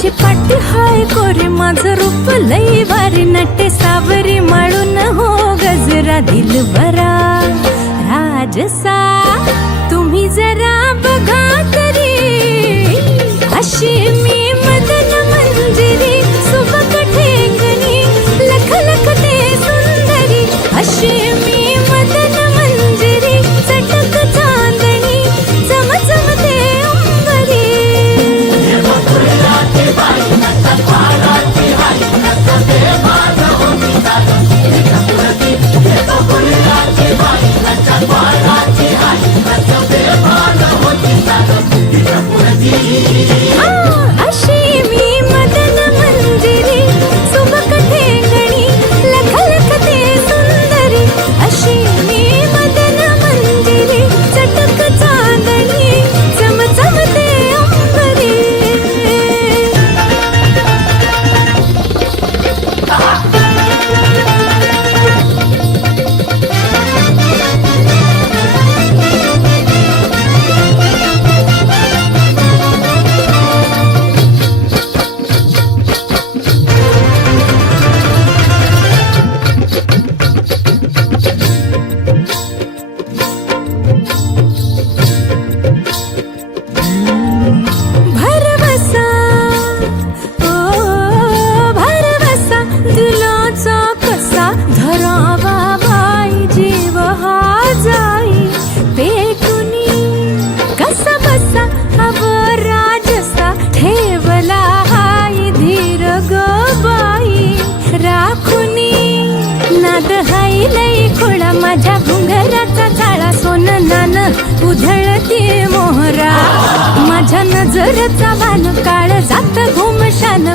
माझी पाटी हाय कोरे माझं रूप लई वारी नटे सावरी माळून हो गजरा दिलबरा राजसा तुम्ही जरा बघा तरी अशी मी मदन मंजिरी सुबक ठेंगणी लख लखते सुंदरी अशी मी मदन मंजिरी चटक चांदणी चमचमते अंबरी अशी मी मदन मंजिरी सुबक ठेंगणी लख लखते सुंदरी अशी मी मदन मंजिरी चटक चांदणी चमचमते अंबरी भरवसा ओ भरवसा दिलाचा कसा धरावा बाई जीव हा जाई पेटुनी कसा बसा हव राजसा ठेवला हाय धीर ग बाई राखुनी नाद हाय लई खोळा माझ्या घुंगराचा जाळा सोन नान उधळते मोहरा माझ्या नजरचा वान काळ जात घुमशान